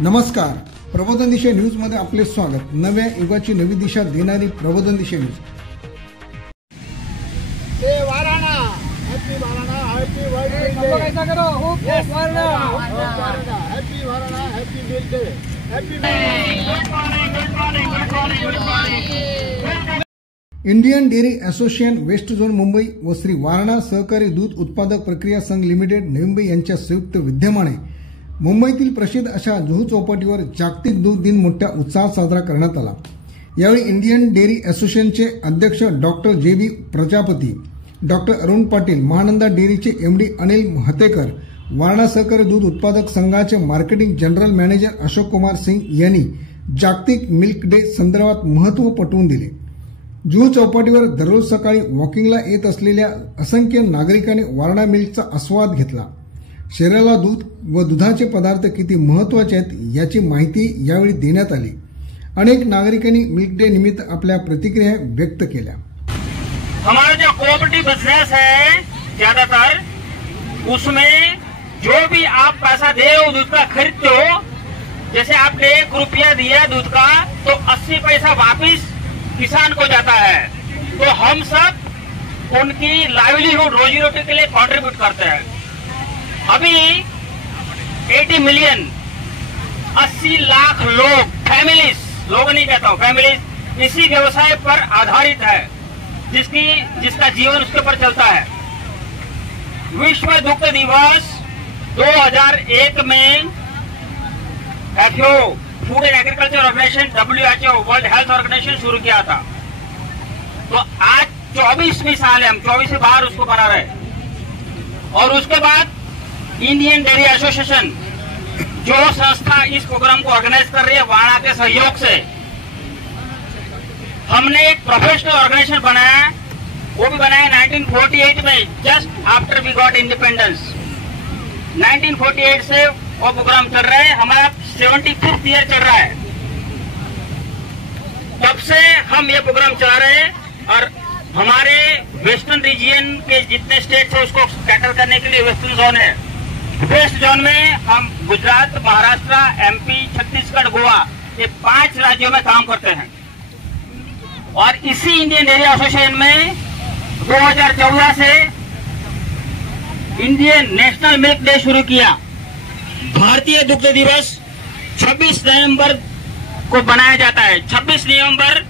नमस्कार, प्रबोधन दिशा न्यूज मध्ये आपले स्वागत। नव्या युगाची नवी दिशा देणारी प्रबोधन दिशा news. Warana happy Warana happy world day कैसा करो होप Warana happy Warana happy milk day happy good morning. Indian dairy association west zone Mumbai व श्री वारणा सहकारी दूध उत्पादक प्रक्रिया संघ लिमिटेड नवी मुंबई यांच्या संयुक्त विद्यमाने मुंबईतील प्रसिद्ध अशा जुहू चौपाटीवर जागतिक दूध दिन मोठ्या उत्साहात साजरा करण्यात आला। यावेळी इंडियन डेअरी असोसिएशनचे अध्यक्ष doctor J B. Prajapati, doctor Arun Patil, Mahananda डेअरीचे एमडी अनिल हतेकर, वारणा सहकारी दूध उत्पादक संघाचे marketing general manager Ashok Kumar Singh यांनी जागतिक मिल्क डे संदर्भात महत्त्व पटवून दिले। जुहू चौपाटीवर दररोज सकाळी वॉकिंगला येत असलेल्या असंख्य नागरिकांनी वारणा मिल्कचा आस्वाद घेतला। शरीराला दूध व दुधाचे पदार्थ किती महत्त्वाचे आहेत याची माहिती यावेळी देण्यात आली। अनेक नागरिकांनी मिल्क डे निमित्त अपने प्रतिक्रिया व्यक्त किया। हमारा जो कोऑपरेटिव बिजनेस है ज्यादातर उसमें जो भी आप पैसा दे हो दूध का खरीदते हो, जैसे आपने 1 रुपया दिया दूध का तो 80 पैसा वापिस किसान को जाता है। तो हम सब उनकी लाइवलीहुड रोजी रोटी के लिए कंट्रीब्यूट करते हैं। अभी 80 मिलियन 80 लाख लोग फैमिलीज, लोग नहीं कहता हूं, फैमिलीज इसी व्यवसाय पर आधारित है, जिसका जीवन उसके ऊपर चलता है। विश्व दुग्ध दिवस 2001 में FAO food and agriculture organisation WHO world health organisation शुरू किया था। तो आज 24वीं साल है, हम 24 से बाहर उसको बना रहे। और उसके बाद इंडियन डेयरी एसोसिएशन जो संस्था इस प्रोग्राम को ऑर्गेनाइज कर रही है वारणा के सहयोग से, हमने एक प्रोफेशनल ऑर्गेनाइजेशन बनाया। वो भी बनाया 1948 में, just after we got independence. 1948 से वो प्रोग्राम चल रहा है, हमारा 75th ईयर चल रहा है। तब से हम ये प्रोग्राम चला रहे हैं और हमारे वेस्टर्न रीजन के जितने स्टेट्स है उसको कैटर करने के लिए वेस्टर्न जोन है। वेस्ट जोन में हम गुजरात, महाराष्ट्र, MP, छत्तीसगढ़, गोवा, ये 5 राज्यों में काम करते हैं। और इसी इंडियन डेयरी एसोसिएशन में 2014 से इंडियन नेशनल मिल्क डे शुरू किया। भारतीय दुग्ध दिवस 26 नवंबर को बनाया जाता है। 26 नवंबर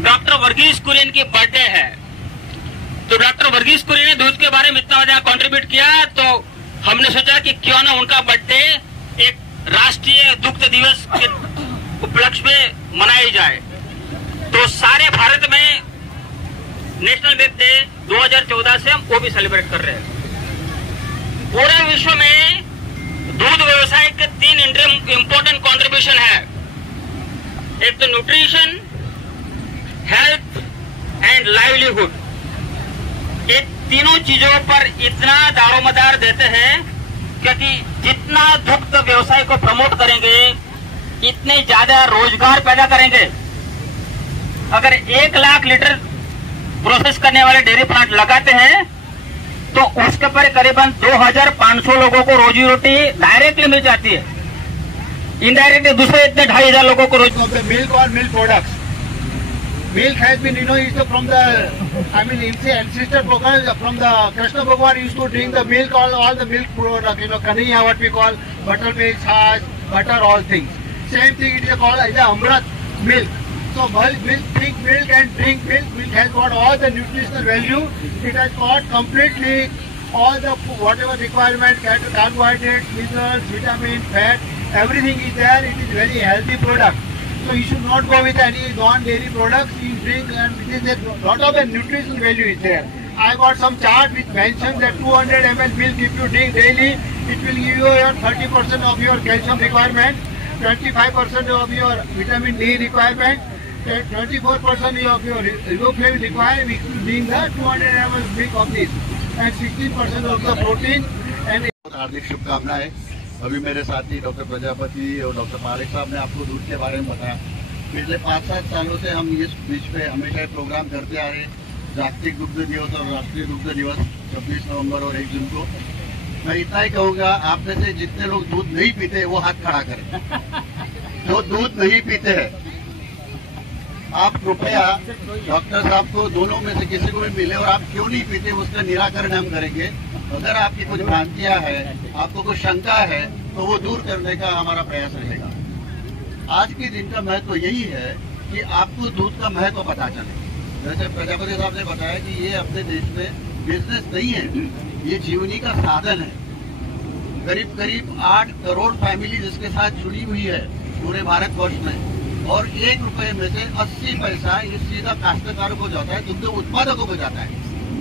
डॉक्टर वर्गीस कुरियन की बर्थडे है। तो डॉक्टर वर्गीस कुरियन ने दूध के बारे में इतना ज्यादा कंट्रीब्यूट किया, तो हमने सोचा कि क्यों ना उनका बर्थडे एक राष्ट्रीय दुग्ध दिवस के उपलक्ष्य में मनाई जाए। तो सारे भारत में नेशनल मिल्क डे 2014 से हम वो भी सेलिब्रेट कर रहे हैं। पूरे विश्व में दूध व्यवसाय के 3 इंपॉर्टेंट कंट्रीब्यूशन है। एक तो न्यूट्रिशन, हेल्थ एंड लाइवलीहुड। ये तीनों चीजों पर इतना दारोमदार देते हैं क्योंकि जितना दुग्ध व्यवसाय को प्रमोट करेंगे इतने ज्यादा रोजगार पैदा करेंगे। अगर 1 लाख लीटर प्रोसेस करने वाले डेयरी प्लांट लगाते हैं तो उसके पर करीबन 2500 लोगों को रोजी रोटी डायरेक्टली मिल जाती है। इनडायरेक्टली दूसरे इतने 2500 लोगों को रोजी। मिल्क और milk products, milk has been, is from the, it's the ancestor program from the Krishna Bhagwan used to drink the milk, all the milk product, kanhiya, what we call buttermilk, chhach, butter, all things. Same thing, it is called as the amrit milk. So drink milk and drink milk. Milk has got all the nutritional value. It has got completely all the whatever requirement, carbohydrates, minerals, vitamin, fat, everything is there. It is very healthy product. So you should not go with any non-dairy products. You drink and it is a lot of the nutritional value is there. I got some chart which mentions that 200 ml milk if you drink daily, it will give you your 30% of your calcium requirement, 25% of your vitamin D requirement, 24% of your riboflavin requirement if you drink the 200 ml milk of this, and 16% of the protein. And हार्दिक शुभकामनाएं। अभी मेरे साथी doctor Prajapati और doctor Parekh साहब ने आपको दूध के बारे में बताया। पिछले 5-7 सालों से हम इस बीच में हमेशा प्रोग्राम करते आ रहे हैं। जागतिक दुग्ध दिवस और राष्ट्रीय दुग्ध दिवस 26 नवंबर और 1 जून को मैं इतना ही कहूंगा, आप में से जितने लोग दूध नहीं पीते वो हाथ खड़ा करें। जो दूध नहीं पीते हैं, आप कृपया डॉक्टर साहब को दोनों में से किसी को भी मिले और आप क्यों नहीं पीते उसका निराकरण हम करेंगे। अगर आपकी कुछ भ्रांतियां है, आपको कुछ शंका है, तो वो दूर करने का हमारा प्रयास रहेगा। आज के दिन का महत्व यही है कि आपको दूध का महत्व पता चले। जैसे प्रजापति साहब ने बताया कि ये अपने देश में बिजनेस नहीं है, ये जीवनी का साधन है। करीब करीब 8 करोड़ फैमिली जिसके साथ जुड़ी हुई है पूरे भारतवर्ष में, और 1 रुपए में से 80 पैसा ये सीधा काश्तकारों को जाता है, दुग्ध उत्पादकों को जाता है।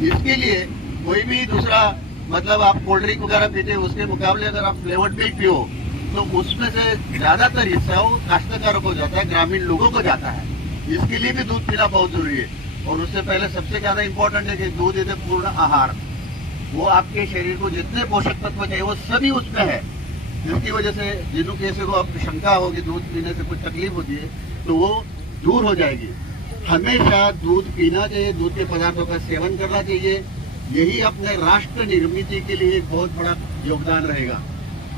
इसके लिए कोई भी दूसरा मतलब आप कोल्ड ड्रिंक वगैरह पीते, उसके मुकाबले अगर आप फ्लेवर्ड मिल्क पियो तो उसमें से ज्यादातर हिस्सा वो काश्तकारों को जाता है, ग्रामीण लोगों को जाता है। इसके लिए भी दूध पीना बहुत जरूरी है। और उससे पहले सबसे ज्यादा इम्पोर्टेंट है कि दूध इसे पूर्ण आहार, वो आपके शरीर को जितने पोषक तत्व चाहिए वो सभी उसमें है। जिसकी वजह से जिन्हों किसी को अब शंका होगी दूध पीने से कुछ तकलीफ होती है तो वो दूर हो जाएगी। हमेशा दूध पीना चाहिए, दूध के पदार्थों का सेवन करना चाहिए। यही अपने राष्ट्र निर्मित के लिए एक बहुत बड़ा योगदान रहेगा।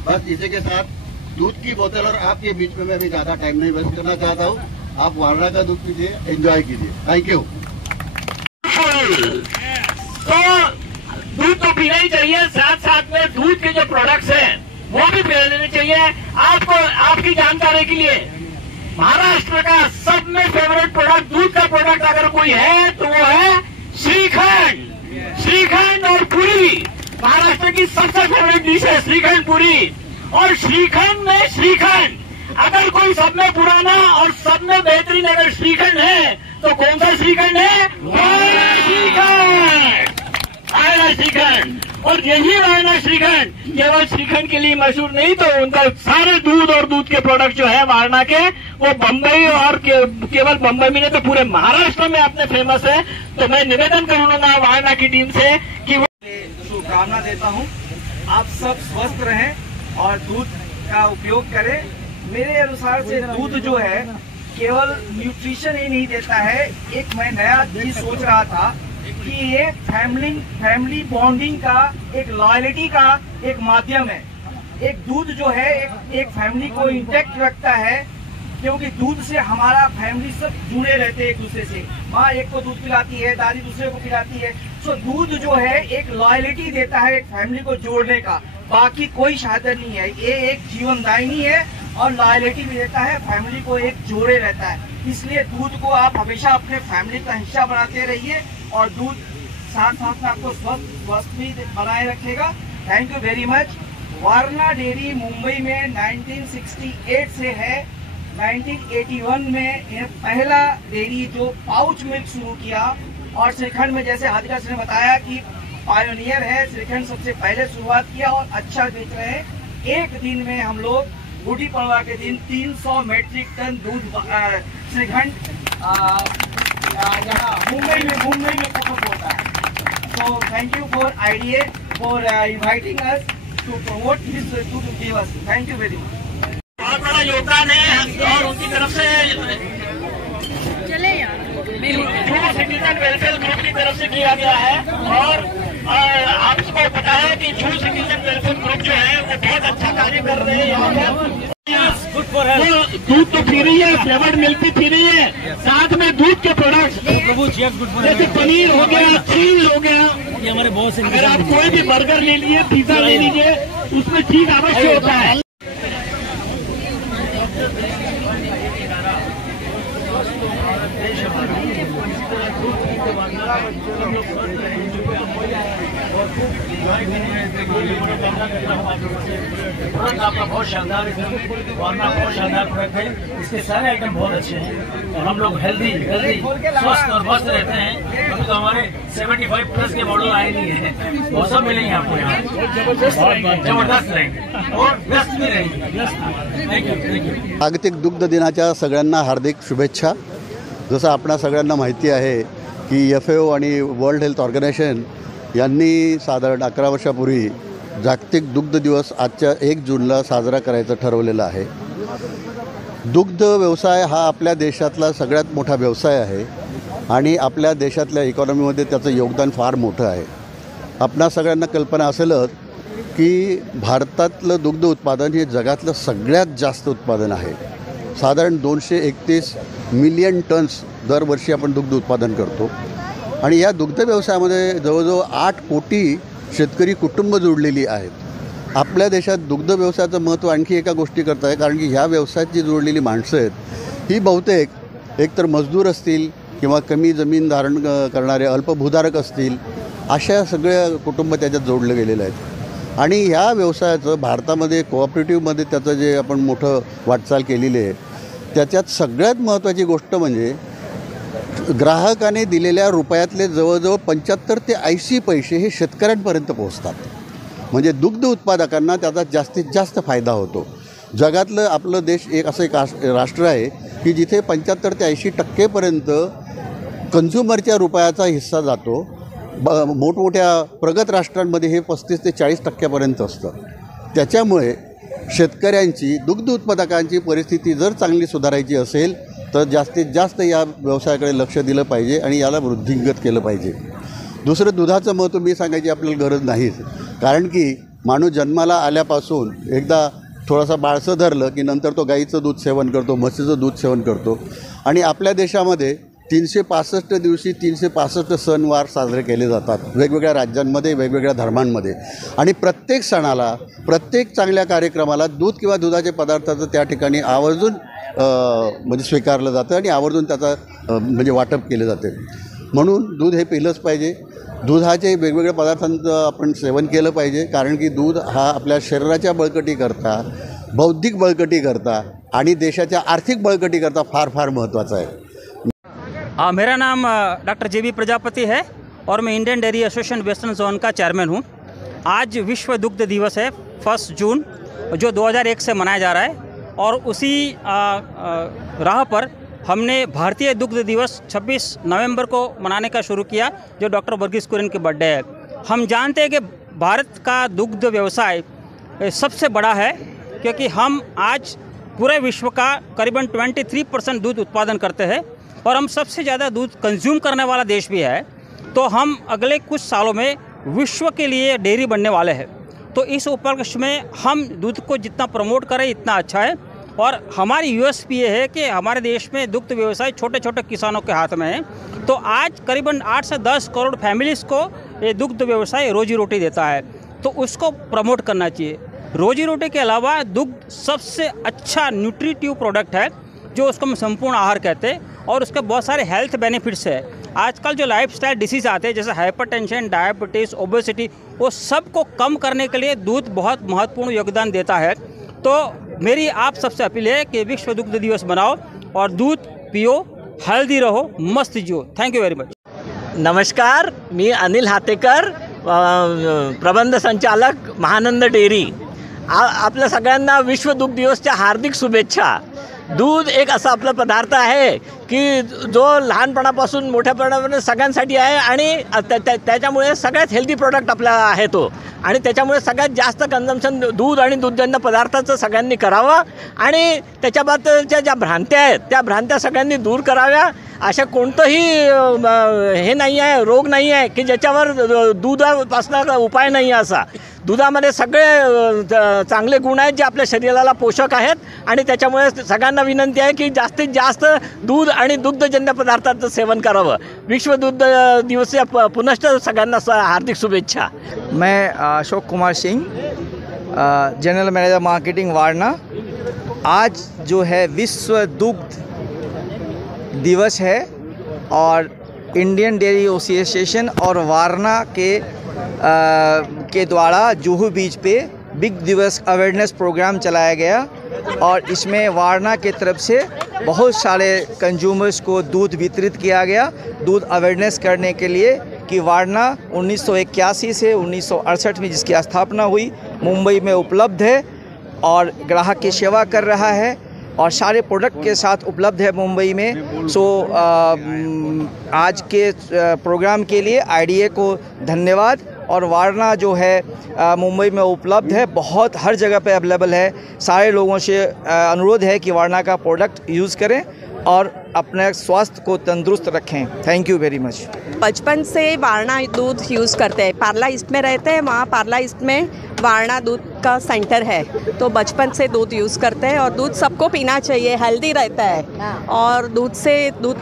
बस इसी के साथ दूध की बोतल और आपके बीच में मैं अभी ज्यादा टाइम नहीं वेस्ट करना चाहता हूँ। आप वारणा का दूध पीजिए, एंजॉय कीजिए। Thank you. तो दूध तो पीना ही चाहिए, साथ साथ में दूध के जो प्रोडक्ट्स हैं वो भी पी लेने चाहिए। आपको आपकी जानकारी के लिए महाराष्ट्र का सब में फेवरेट प्रोडक्ट, दूध का प्रोडक्ट अगर कोई है तो वो है श्रीखंड। श्रीखंड और पूरी महाराष्ट्र की सबसे फेवरेट डिश है, श्रीखंड पूरी। और श्रीखंड में श्रीखंड अगर कोई सब में पुराना और सब में बेहतरीन अगर श्रीखंड है तो कौन सा श्रीखंड है? वारणा श्रीखंड। और यही वारणा श्रीखंड केवल श्रीखंड के लिए मशहूर नहीं, तो उनका सारे दूध और दूध के प्रोडक्ट जो है वारणा के, वो बम्बई और केवल बम्बई में नहीं तो पूरे महाराष्ट्र में अपने फेमस है। तो मैं निवेदन करूंगा वारणा की टीम से कि वो शुभकामना देता हूं, आप सब स्वस्थ रहें और दूध का उपयोग करें। मेरे अनुसार से दूध जो है केवल न्यूट्रिशन ही नहीं देता है। एक मैं नया चीज सोच रहा था कि ये फैमिली बॉन्डिंग का, एक लॉयल्टी का एक माध्यम है। एक दूध जो है एक फैमिली को इंटैक्ट रखता है, क्योंकि दूध से हमारा फैमिली सब जुड़े रहते हैं एक दूसरे से। माँ एक को दूध पिलाती है, दादी दूसरे को पिलाती है। तो दूध जो है एक लॉयल्टी देता है एक फैमिली को जोड़ने का, बाकी कोई साधन नहीं है। ये एक जीवनदायिनी है और लॉयल्टी भी देता है, फैमिली को एक जोड़े रहता है। इसलिए दूध को आप हमेशा अपने फैमिली का हिस्सा बनाते रहिए और दूध साथ साथ में आपको स्वस्थ भी बनाए रखेगा। Thank you very much. Warna dairy Mumbai में 1968 से है। 1981 में यह पहला डेयरी जो पाउच मिल्क शुरू किया, और श्रीखंड में जैसे हादिका ने बताया कि पायोनियर है, श्रीखंड सबसे पहले शुरुआत किया और अच्छा बेच रहे हैं। एक दिन में हम लोग गुड़ी पड़वा के दिन 300 मेट्रिक टन दूध श्रीखंड यहाँ मुंबई में खपत होता है। So thank you for IDA for inviting us to promote this to give us. Thank you very much. बहुत बड़ा योगदान है और उनकी तरफ से सिटीजन वेलफेयर ग्रुप की तरफ से किया गया है। और आपको पता है कि जू सिटीजन वेलफेयर ग्रुप जो है वो बहुत अच्छा कार्य कर रहे हैं यहाँ पर। दूध तो पी रही है, फ्लेवर्ड मिल्क भी पी रही है, साथ में दूध के प्रोडक्ट्स जैसे पनीर हो गया, चीज हो गया। ये हमारे बहुत से, अगर आप कोई भी बर्गर ले लीजिए, पिज्जा ले लीजिए, उसमें चीज अवश्य होता है। आपका बहुत शानदार प्रोडक्ट है। इसके सारे आइटम बहुत अच्छे हैं और हम लोग हेल्दी स्वस्थ और मस्त रहते हैं। अभी तो हमारे 75 प्लस के मॉडल आए नहीं है, वो सब मिलेंगे आपको यहाँ। जबरदस्त रहेंगे और व्यस्त भी रहेंगे। Thank you. जागतिक दुग्ध दिनाच्या सगळ्यांना हार्दिक शुभेच्छा। जसं आपणा सगळ्यांना माहिती आहे की FAO आणि वर्ल्ड हेल्थ ऑर्गनायझेशन यांनी साधारण 11 वर्षापूर्वी जागतिक दुग्ध दिवस आजच्या 1 जूनला साजरा करायचं ठरवलेलं आहे। दुग्ध व्यवसाय हा आपल्या देशातला सगळ्यात मोठा व्यवसाय आहे आणि आपल्या देशातल्या इकॉनॉमीमध्ये त्याचं योगदान फार मोठं आहे। आपणा सगळ्यांना कल्पना असेलच की भारतातलं दुग्ध उत्पादन हे जगातलं सगळ्यात जास्त उत्पादन आहे. साधारण 231 मिलियन टन्स दरवर्षी आपण दुग्ध उत्पादन करतो आणि या दुग्ध व्यवसायामध्ये जवळजवळ 8 कोटी शेतकरी कुटुंब जोडलेली आहेत. आपल्या देशात दुग्ध व्यवसायाचं महत्त्व आणखी एका गोष्टीकरता आहे, कारण की ह्या व्यवसायात जी जोडलेली माणसं आहेत ही बहुतेक एकतर मजदूर असतील किंवा कमी जमीन धारण करणारे अल्पभूधारक असतील, अशा सगळ्या कुटुंब त्याच्यात जोडले गेलेले आहेत. आणि ह्या व्यवसायाचं भारतामध्ये कोऑपरेटिव्हमध्ये त्याचं जे आपण मोठं वाटचाल केलेली आहे, त्याच्यात सगळ्यात महत्त्वाची गोष्ट म्हणजे ग्राहकाने दिलेल्या रुपयातले जवळजवळ 75 ते 80 पैसे हे शेतकऱ्यांपर्यंत पोहोचतात. म्हणजे दुग्ध उत्पादकांना त्याचा जास्तीत जास्त फायदा होतो. जगातलं आपलं देश असं एक राष्ट्र आहे की जिथे 75 ते 80% कन्झ्युमरच्या रुपयाचा हिस्सा जातो. मोठमोठ्या प्रगत राष्ट्रांमध्ये हे 35 ते 40% असतं. त्याच्यामुळे शेतकऱ्यांची, दुग्ध उत्पादकांची परिस्थिती जर चांगली सुधारायची असेल तर जास्तीत जास्त या व्यवसायाकडे लक्ष दिलं पाहिजे आणि याला वृद्धिंगत केलं पाहिजे. दुसरं, दुधाचं महत्त्व मी सांगायची आपल्याला गरज नाहीच, कारण की माणूस जन्माला आल्यापासून एकदा थोडासा बाळसं धरलं की नंतर तो गाईचं दूध सेवन करतो, म्हशीचं दूध सेवन करतो. आणि आपल्या देशामध्ये 365 दिवशी 365 सणवार साजरे केले जातात वेगवेगळ्या राज्यांमध्ये, वेगवेगळ्या धर्मांमध्ये. आणि प्रत्येक सणाला, प्रत्येक चांगल्या कार्यक्रमाला दूध किंवा दुधाचे पदार्थाचं त्या ठिकाणी आवर्जून म्हणजे स्वीकारलं जातं आणि आवर्जून त्याचा म्हणजे वाटप केले जाते. म्हणून दूध हे पिलंच पाहिजे. दुधाचे वेगवेगळ्या पदार्थांचं आपण सेवन केलं पाहिजे, कारण की दूध हा आपल्या शरीराच्या बळकटीकरता, बौद्धिक बळकटीकरता आणि देशाच्या आर्थिक बळकटीकरता फार फार महत्त्वाचा आहे. मेरा नाम डॉक्टर JB प्रजापति है और मैं Indian dairy association western zone का चेयरमैन हूँ. आज विश्व दुग्ध दिवस है 1 जून, जो 2001 से मनाया जा रहा है. और उसी राह पर हमने भारतीय दुग्ध दिवस 26 नवंबर को मनाने का शुरू किया, जो डॉक्टर वर्गीस कुरियन की बर्थडे है. हम जानते हैं कि भारत का दुग्ध व्यवसाय सबसे बड़ा है, क्योंकि हम आज पूरे विश्व का करीबन 23% दूध उत्पादन करते हैं और हम सबसे ज़्यादा दूध कंज्यूम करने वाला देश भी है. तो हम अगले कुछ सालों में विश्व के लिए डेयरी बनने वाले हैं. तो इस उपलक्ष्य में हम दूध को जितना प्रमोट करें इतना अच्छा है. और हमारी USP ये है कि हमारे देश में दुग्ध व्यवसाय छोटे छोटे किसानों के हाथ में है. तो आज करीबन 8 से 10 करोड़ फैमिलीज़ को ये दुग्ध व्यवसाय रोजी रोटी देता है. तो उसको प्रमोट करना चाहिए. रोजी रोटी के अलावा दुग्ध सबसे अच्छा न्यूट्रिटिव प्रोडक्ट है, जो उसको हम संपूर्ण आहार कहते हैं, और उसके बहुत सारे हेल्थ बेनिफिट्स है. आजकल जो लाइफस्टाइल डिसीज़ आते हैं, जैसे हाइपरटेंशन, डायबिटीज़, ओबेसिटी, वो सब को कम करने के लिए दूध बहुत महत्वपूर्ण योगदान देता है. तो मेरी आप सबसे अपील है कि विश्व दुग्ध दिवस बनाओ और दूध पियो, हेल्दी रहो, मस्त जियो. Thank you very much. नमस्कार, मी अनिल हातेकर, प्रबंध संचालक महानंद डेअरी. आपल्या सगळ्यांना विश्व दुग्ध दिवसच्या हार्दिक शुभेच्छा. दूध एक असा आपला पदार्थ आहे की जो लहानपणापासून मोठ्यापणापर्यंत सगळ्यांसाठी आहे आणि त्याच्यामुळे सगळ्यात हेल्दी प्रोडक्ट आपला आहे तो. आणि त्याच्यामुळे सगळ्यात जास्त कन्झम्पशन दूध आणि दूधजन्य पदार्थाचं सगळ्यांनी करावं आणि त्याच्याबद्दलच्या ज्या भ्रांत्या आहेत त्या भ्रांत्या सगळ्यांनी दूर कराव्या. अशा कोणतंही हे नाही आहे, रोग नाही आहे की ज्याच्यावर दुधापासून उपाय नाही आहे. असा दुधामध्ये सगळे चांगले गुण आहेत जे आपल्या शरीराला पोषक आहेत आणि त्याच्यामुळे सगळ्यांना विनंती आहे की जास्तीत जास्त दूध आणि दुग्धजन्य पदार्थांचं सेवन करावं. विश्व दुग्ध दिवस पुनश्च सगळ्यांना हार्दिक शुभेच्छा. मैं Ashok Kumar Singh, general manager marketing Warna. आज जो है विश्व दुग्ध दिवस है और इंडियन डेयरी एसोसिएशन और वारणा के द्वारा जुहू बीच पे बिग दिवस अवेयरनेस प्रोग्राम चलाया गया और इसमें वारणा के तरफ से बहुत सारे कंज्यूमर्स को दूध वितरित किया गया, दूध अवेयरनेस करने के लिए कि वारणा 1981 से 1968 में जिसकी स्थापना हुई मुंबई में उपलब्ध है और ग्राहक की सेवा कर रहा है और सारे प्रोडक्ट के साथ उपलब्ध है मुंबई में. सो आज के प्रोग्राम के लिए IDA को धन्यवाद. और वारणा जो है मुंबई में उपलब्ध है, बहुत हर जगह पे अवेलेबल है. सारे लोगों से अनुरोध है कि वारणा का प्रोडक्ट यूज़ करें और अपने स्वास्थ्य को तंदुरुस्त रखें। Thank you very much. बचपन से वारणा दूध यूज़ करते हैं। पार्ला ईस्ट में रहते हैं, वहाँ पार्ला ईस्ट में वारणा दूध का सेंटर है, तो बचपन से दूध यूज़ करते हैं और दूध सबको पीना चाहिए, हेल्दी रहता है। और दूध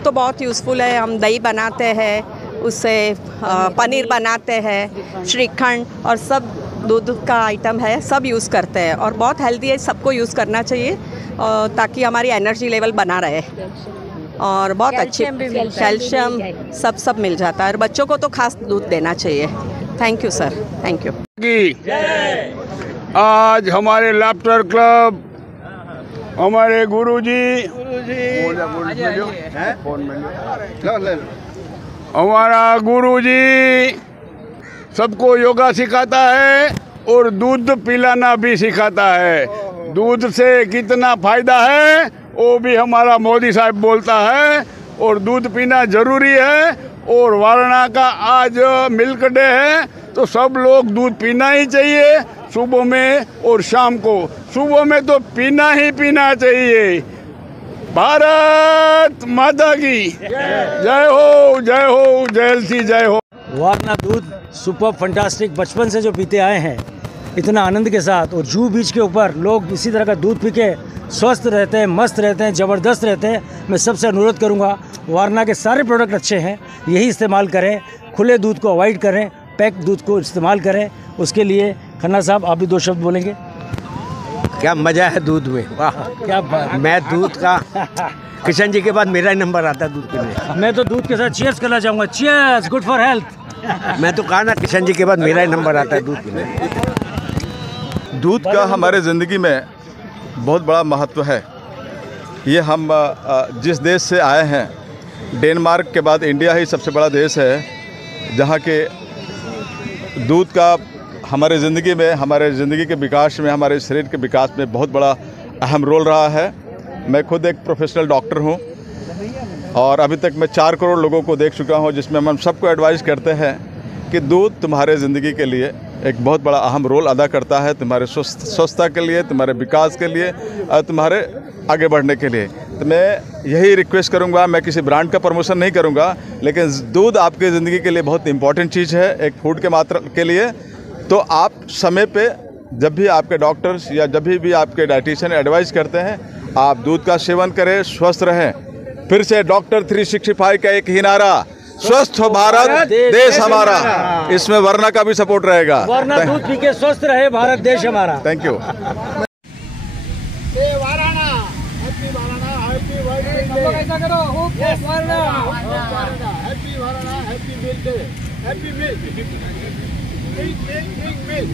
तो बहुत यूज़फुल है। हम दही बनाते हैं, उससे पनीर बनाते हैं, श्रीखंड और सब दूध का आइटम है, सब यूज़ करते हैं और बहुत हेल्दी है। सबको यूज़ करना चाहिए ताकि हमारी एनर्जी लेवल बना रहे और बहुत अच्छी कैल्शियम सब मिल जाता है। और बच्चों को तो खास दूध देना चाहिए। Thank you sir, thank you. आज हमारे लाफ्टर क्लब, हमारे गुरुजी, हमारा गुरुजी सबको योगा सिखाता है और दूध पिलाना भी सिखाता है। दूध से कितना फायदा है वो भी हमारा मोदी साहब बोलता है और दूध पीना जरूरी है। और वारणा का आज मिल्क डे है तो सब लोग दूध पीना ही चाहिए, सुबह में और शाम को। सुबह में तो पीना ही पीना चाहिए। भारत माता की जय हो, जय हो, जय जय हो। वारणा दूध सुपर फंटास्टिक, बचपन से जो पीते आए हैं इतना आनंद के साथ, और जूहू बीच के ऊपर लोग इसी तरह का दूध पी के स्वस्थ रहते हैं, मस्त रहते हैं, ज़बरदस्त रहते हैं। मैं सबसे अनुरोध करूंगा, वारणा के सारे प्रोडक्ट अच्छे हैं, यही इस्तेमाल करें, खुले दूध को अवॉइड करें, पैक दूध को इस्तेमाल करें। उसके लिए खन्ना साहब आप भी 2 शब्द बोलेंगे। क्या मज़ा है दूध में, वाह क्या बात। मैं दूध का किशन जी के बाद मेरा ही नंबर आता है दूध पीने। मैं तो दूध के साथ चीयर्स करना चाहूँगा। Cheers, good for health. मैं तो कहा ना, किशन जी के बाद मेरा ही नंबर आता है दूध पीने। दूध का हमारे ज़िंदगी में बहुत बड़ा महत्व है। ये हम जिस देश से आए हैं, डेनमार्क के बाद इंडिया ही सबसे बड़ा देश है जहाँ के दूध का हमारे ज़िंदगी में, हमारे ज़िंदगी के विकास में, हमारे शरीर के विकास में बहुत बड़ा अहम रोल रहा है। मैं खुद एक प्रोफेशनल डॉक्टर हूँ और अभी तक मैं 4 करोड़ लोगों को देख चुका हूँ, जिसमें हम सबको एडवाइस करते हैं कि दूध तुम्हारे ज़िंदगी के लिए एक बहुत बड़ा अहम रोल अदा करता है, तुम्हारे स्वस्थता के लिए, तुम्हारे विकास के लिए और तुम्हारे आगे बढ़ने के लिए। तो मैं यही रिक्वेस्ट करूंगा, मैं किसी ब्रांड का प्रमोशन नहीं करूंगा, लेकिन दूध आपके ज़िंदगी के लिए बहुत इंपॉर्टेंट चीज़ है, एक फूड के मात्रा के लिए। तो आप समय पे जब भी आपके डॉक्टर्स या जब भी आपके डाइटिशियन एडवाइस करते हैं, आप दूध का सेवन करें, स्वस्थ रहें। फिर से डॉक्टर 365 का एक ही नारा, स्वस्थ हो भारत देश हमारा। इसमें वारणा का भी सपोर्ट रहेगा। वारणा दूध पी के स्वस्थ रहे, भारत देश हमारा। Thank you. Happy milk. Drink milk.